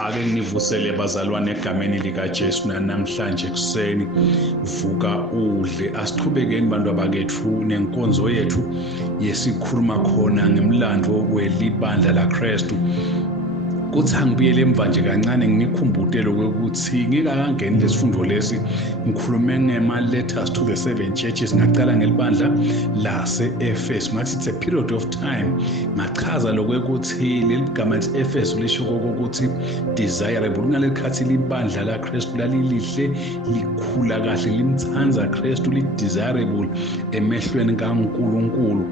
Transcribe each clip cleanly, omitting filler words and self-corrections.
Ake nivusele bazalwane egameni likaJesu namhlanje kuseni vuka udle asiqhubekeni bantu abakethu nenkonzo yethu yesikhuluma khona ngemlando welibandla laKristu. Kuthi angibuyele emva nje kancane nginikhumbuthele ukuthi ngikakangeni lesifundo lesi ngikhulume ngema-letters to the 7 churches. Ngaqala ngelibandla lase-Efesu ngathi it's a period of time. Ngachaza lokuthi leli gama lesi-Efesu lisho kokuthi desirable. Kungaleli khathi libandla laKristu lalilihle likhula kahle limthanza Kristu li-desirable emehlweni kaNkulunkulu.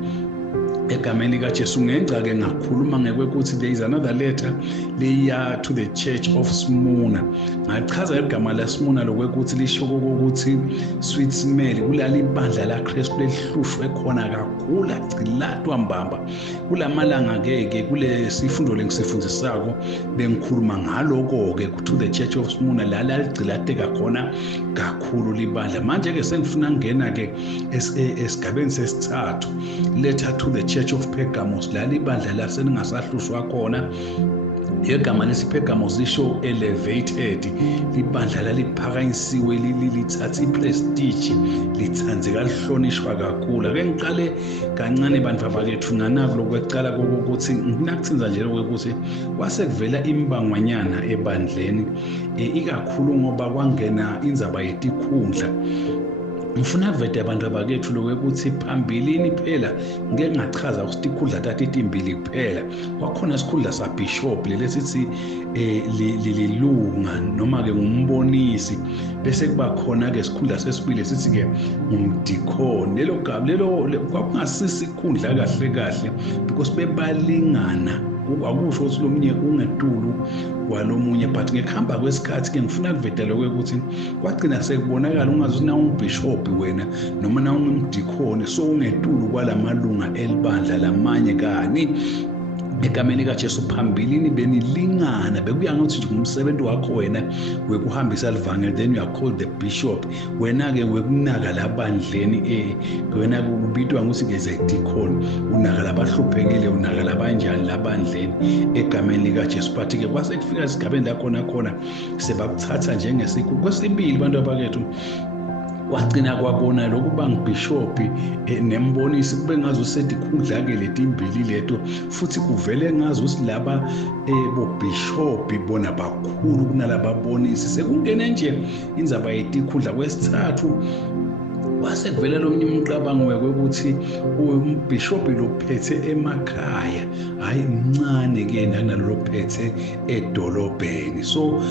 Egameni likaJesu ngengca-ke ngakhuluma ngekuthi there is another letter leya to the church of Smyrna. Ngachaza igama laSmyrna lokuthi lisho kokuthi sweet smell. Kulali ibandla laKristu lehlushwe khona kakhulu agcilatwa mbamba. Kulamalanga-ke kule sifundo lengisifundisako bengikhuluma ngaloko-ke to the church of Smyrna laligcilateka khona kakhulu libandla. Manje-ke sengifuna ngena-ke esigabeni sesithathu, letter to the church of Pergamos. Lali bandla laseningasahlushwa khona. Igama lesiPergamos lisho elevated. Libandla laliphakanyisiwe lithatha iprestige lithandzeka lihlonishwa kakhulu. Ake ngiqale kancane bantu abakethu nganako lokucala kokuthi nginakusenza nje ukuthi kwase kuvela imbangwanyana ebandleni ikakhulu ngoba kwangena indzaba yetikhundla. Ngifuna kuvede abantu abakethu lokuthi phambilini phela ngeke ngachaza ukuthi ikhundla tatitimbili kuphela. Kwakhona isikhundla sabishop lesithi lilunga noma ke ngumbonisi, bese kuba khona ke isikhundla sesibili sithi ke umdikoni. Lelo gama lelo kwakungasisi ikhundla kahle kahle because bebalingana. Akusho ukuthi lomunye ungetulu kwalomunye, but ngekuhamba kwesikhathi ke ngifuna kuvedela ukuthi kwagcina sekubonakala ungazi na umbishop wena noma na ungumdikoni so ungetulu kwalamalunga elibandla lamanye kani. Egameni likaJesu phambilini benilingana, bekuya ngokuthi umsebenzi wakho wena wekuhambisa livangeli, then you are called the bishop. Wena-ke wekunaka labandleni wena kubitwa ngokuthi ngeze deacon, unaka labahluphekile, unaka labanjani labandleni egameni likaJesu. But-ke kwase kufika esigabeni lakhona sebakuthatha njengesikhulu. Kwesibili bantu abakethu wagcina kwabona lokuba ngibishophi nembonisi kube ngazi usethi ikhundla-ke letimbili leto, futhi kuvele ngazi ukuthi laba bobishophi bona bakhulu kunalaba bonisi. Sekungene nje indzaba yetikhundla. Kwesithathu kwase kuvela lo mnye umqabango wekuthi umbishophi lophethe emakhaya hayi mncane-ke nalo phethe edolobheni. So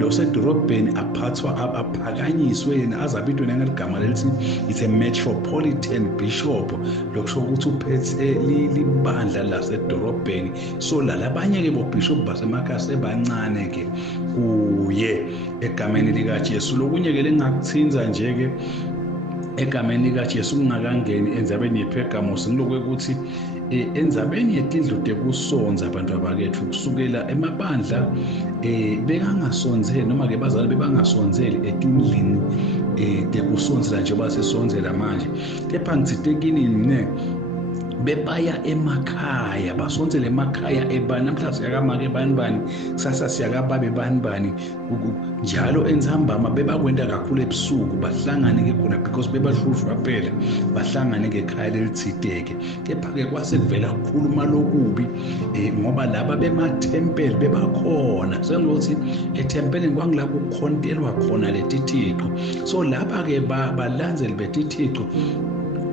lo sedolobheni aphakanyiswe azabitwe nangeligama lelithi it's a metropolitan bishop, lokusho ukuthi uphethe libandla lasedolobheni. So lalabanye-ke bobishop basemakhaya sebancane-ke kuye egameni likaJesu. Lokunye-ke lengakuthinza nje-ke egameni likaJesu kungakangeni enzabeni yePergamos ngilokuthi enzabeni yetindlu tekusonza abantu abakethu kusukela emabandla bekangasonzeli noma ke bazali bebangasonzeli etindlini tekusonzela njengoba sesonzela manje, kepha ngithitekini ne bebaya emakhaya basonzele emakhaya ebani. Namhla siyakamake ebani kusasa siyakababe bani njalo enzambama bebakwenda kakhulu ebusuku bahlangane-ke khona because bebahlushwa phela bahlangane-ke ekhaya lelithideke. Kepha-ke kwase kuvela kukhuluma lokubi ngoba laba bemathempeli bebakhona. Sengokuthi ethempelini kwangila kukhontelwa khona letithixo. So lapha-ke balandzeli betithixo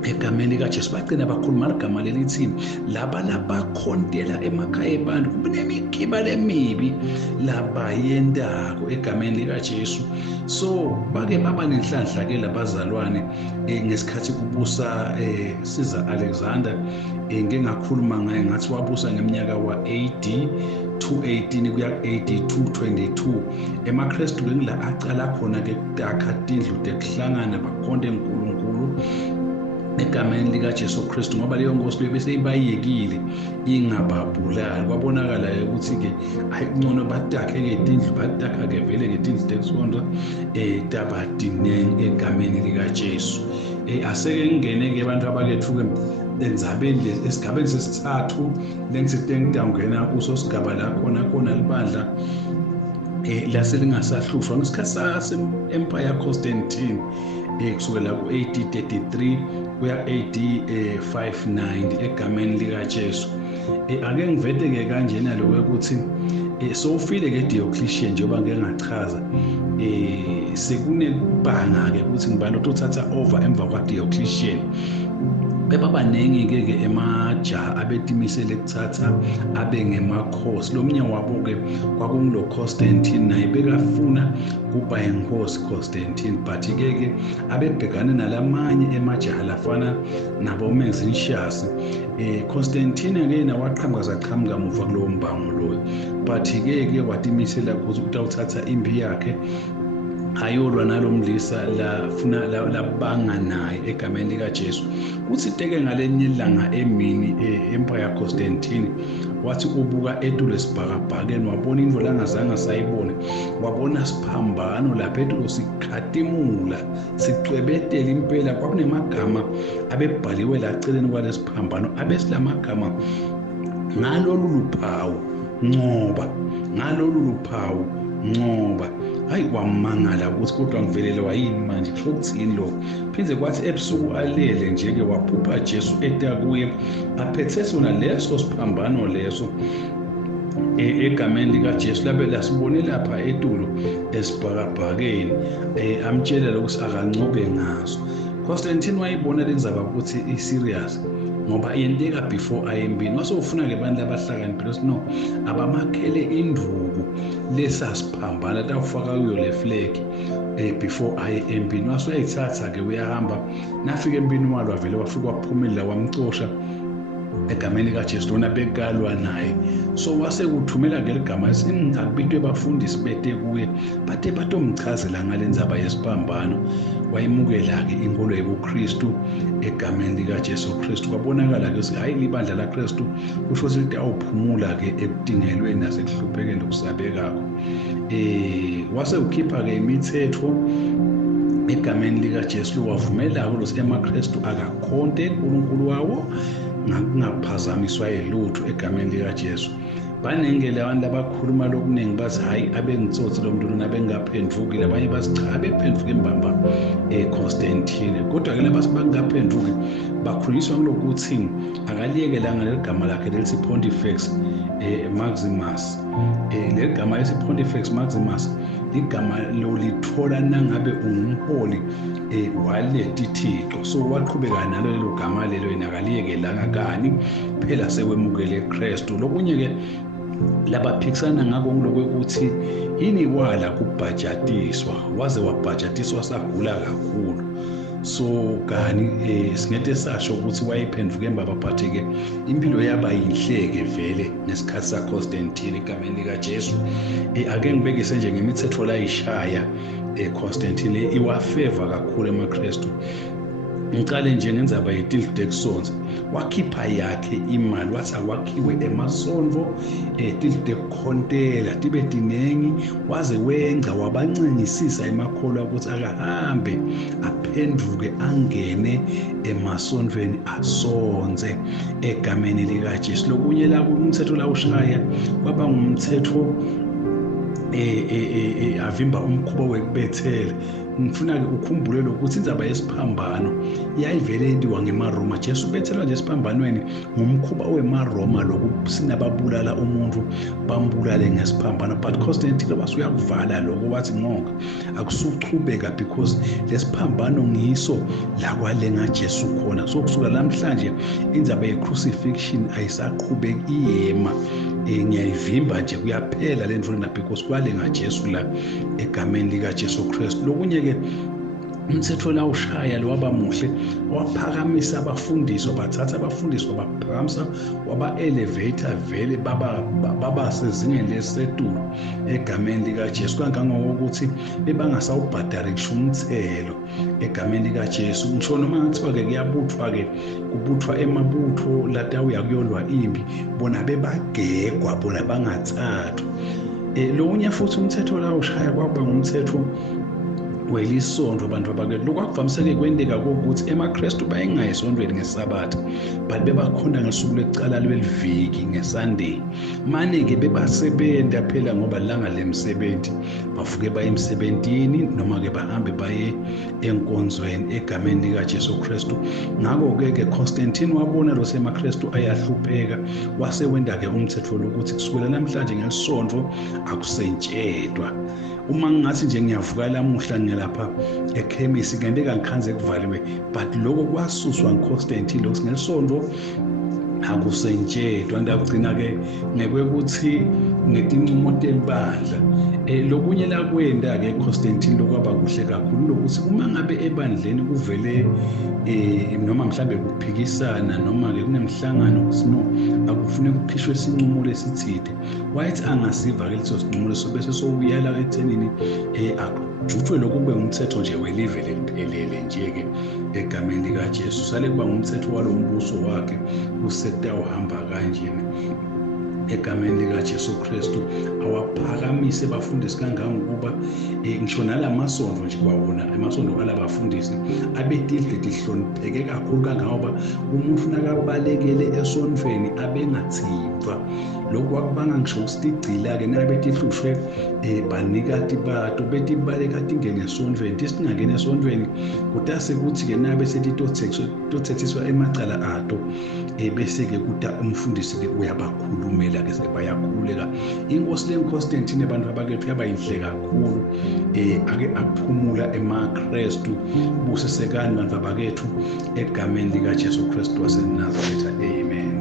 egameni likaJesu bagcina bakhuluma igama lelithi laba labakhontela emakhaya ebantu kunemikhiba lemibi labayendako egameni likaJesu. So bake baba nenhlanhla-ke labazalwane ngesikhathi kubusa Caesar Alexander. Ngingakhuluma ngaye ngathi wabusa ngeminyaka wa-AD 218 kuya 8222. EmaKristu ngila aqala khona-ke akha tindlu tekuhlangana bakhonte uNkulunkulu egameni likaJesu Kristu, ngoba leyo nkosi bese ibayekile ingababulali. Kwabonakala ukuthi-ke hayi ngcono batakhe ngetindlu batakha-ke vele ngetindlu tekusonto tabadineng egameni likaJesu. Aseke ngene-ke abantu abakethu-ke endzabeni esigabeni sesithathu lengisitengidawungena kuso sigaba la khona libandla lase lingasahlushwa ngesikhathi sase-Empire Constantine kusukela ku-AD 33 kuya AD 590 egameni likaJesu. Ake ngivete-ke kanjena lokho ukuthi sowufile-ke Diocletian njengoba ngeke ngachaza sekunekubanga-ke ukuthi ngibani othatha over emva kwa-Diocletian. Bebabaningi-ke emajaha abetimisele ukuthatha abe ngemakhosi. Lo mnye wabo-ke kwakungulo Constantine, naye bekafuna kuba inkosi Constantine, but-ke abebhekane nalamanye emajaha lafana nabo Maxentius. Constantine-ke nawaqhamuka muva kulowo mbango loyo, but-ke watimisela ukuthi utawuthatha impi yakhe ayolwa nalomlisa lafuna labanga naye egameni likaJesu. Uthi teke ngalenye ilanga emini Empire Constantine wathi ubuka etulo esibhakabhakeni wabona into langazange sayibone, wabona siphambano lapha etulo sikhatimula sicwebetela impela. Kwakunemagama abebhaliwe la eceleni kwalesiphambano abesilamagama ngalolu luphawu ncoba, ngalolu luphawu ncoba. Hayi wamangala ukuthi kodwa ngivelelwa yini manje kuthini lo. Phindze kwathi ebusuku alele nje-ke waphupha Jesu eta kuye aphethe sona leso siphambano leso egameni likaJesu labe lasibone lapha etulo esibhakabhakeni, amtshela lokuthi akancobe ngaso. Constantine wayibona lenzaba ukuthi i-serious ngoba yenteka before ayembini. Wasofuna-ke abantu abahlakaniphile ukuthi no, abamakhele induku lesasiphambana tawufaka kuyo le flag before aye empini. Wasuyayithatha-ke uyahamba, nafika empini walo wavele wafika waphumela wamcosha egameni likaJesu lona bekalwa naye. So wasekuthumela-ke ligama akubitwe abafundisi bete kuye bathe batomchazela ngale ndzaba yesiphambano. Wayimukela-ke inkolo yobuKristu egameni likaJesu Kristu. Kwabonakala-ke ukuthi hayi libandla laKristu kusho ukuthi litawuphumula-ke ekudingelweni nasekuhluphekeni lokusabekakho. Wase ukhipha-ke imithetho egameni likaJesu wavumela-ke ukuthi amaKristu akakhonte uNkulunkulu wawo ngakuphazamiswa yilutho egameni likaJesu. Banengele abantu abakhuluma lokuningi bathi hayi abengitsotsi lo muntu lona bengaphendvuki, labanye bathi cha abephendvuke embamba Constantine. Kodwa-ke labasi bangaphendvuki bakhulunyiswa kulokuthi akaliyekelanga leli gama lakhe lelithi Pontifex Maximus. Leli gama lelithi Pontifex Maximus igama lolithola nangabe ungumholi waleti thixo. So waqhubeka nalo lelo gama lelo yena akaliyekelanga kani phela sewemukele Kristu. Lokunye-ke labaphikisana ngako ngokuthi yini wala kubhajatiswa, waze wabhajatiswa sagula kakhulu. So kani singete sasho ukuthi wayiphendvuke embaba, but-ke impilo yaba yinhle-ke vele nesikhathi saConstantine egameni likaJesu. Ake ngibekise nje ngemithetho layishaya Constantine iwafeva kakhulu emaKristu. Ngicale nje ngenzaba yeTildeksons, wakhipha yakhe imali wathi akwakhiwe emasonto Tildekhontela tibe dinengi, waze wenca wabancengisisa emakholwa ukuthi akahambe aphenduke angene emasontweni asonze egameni likaJesu. Lokunye la umthetho la ushaya kwaba ngumthetho avimba umkhuba wekubethela. Ngifuna-ke ukhumbule ukuthi indzaba yesiphambano yayivele yenziwa ngemaRoma. Jesu ubethelwa nje esiphambanweni ngomkhuba weMaroma lokhu sinababulala umuntu bambulale ngesiphambano, but Constantine wasuyakuvala lokho wathi ngonke akusuchubeka because lesiphambano ngiso la kwale ngaJesu khona. So kusuka namhlanje indzaba ye-crucifixion ayisaqhubeki iyema. Ngiyayivimba nje kuyaphela le nto lena because kwale ngaJesu la egameni likaJesu Kristu. Lokunye-ke umthetho la ushaya lo waba muhle, waphakamisa abafundisi, wabathatha abafundisi wabaphakamisa waba-elevator vele baba sezingeni lesetulu egameni likaJesu, kangangokuthi bebangasawubhadari ngisho umthelo egameni likaJesu. Ngisho noma ngathiwa-ke kuyabuthwa-ke kubuthwa emabutho latawuya kuyolwa impi, bona bebagegwa, bona bangathathwa. Lo unye futhi umthetho la ushaya kwaba ngumthetho welisonto abantu abakwethu. Lokhu akuvamiseke kwendeka ukuthi emaKristu bayengayi esontweni ngeSabatha, but bebakhona ngesuku lekucala lweliviki ngeSunday. Mane-ke bebasebenta phela ngoba langa lemsebenzi, bavuke baye emsebentini noma-ke bahambe baye enkonzweni egameni likaJesu Kristu. Ngakho-ke Constantine wabona lo semaKristu ayahlupheka, wase wenda-ke umthetho lokuthi kusukela namhlanje ngesonto akusentshelwa. Uma ngingathi nje ngiyavuka lamuhla ngiyalapha ekhemisi kuyenteka ngikhanze kuvaliwe, but lokho kwasuswa nguConstantine lokho ngesonto akusentshelwa. Ndakugcina-ke ngekuthi ngetinqumo telibandla. Lokunye la kwenda-ke Constantine lokwaba kuhle kakhulu lokuthi uma ngabe ebandleni kuvele noma mhlambe kuphikisana noma-ke kunemhlangano akufune kukhishwe isinqumo lesithide, wayethi angasiva-ke leso sinqumo leso bese sowuyala ekuthenini akujutshwe lokhu kube ngumthetho nje welive liphelele nje-ke egameni likaJesu. Sale kuba ngumthetho walo mbuso wakhe usetawuhamba kanjena egameni likaJesu Kristu. Awaphakamise bafundisi kangangokuba ngisho nalamasonto nje kwawona amasonto alabafundisi abedidle dihlonipheke kakhulu kangangoba umuntu nakabalekele esontweni abengathimva. Lokhu akubanga ngisho usitigcila-ke nabetihlushwe banikati bato bethi balekati ingene esontweni, tisingangene esontweni kutase kuthi-ke nabe setitothethiswa emacala ato bese-ke kuta umfundisi-ke uyabakhulumela-ke sebayakhululeka. Inkosi leNconstantine abantu abakethu yaba yinhle kakhulu, ake aphumula emaKristu. Busisekani bantu abakethu egameni likaJesu Kristu waseNazaretha. Amen.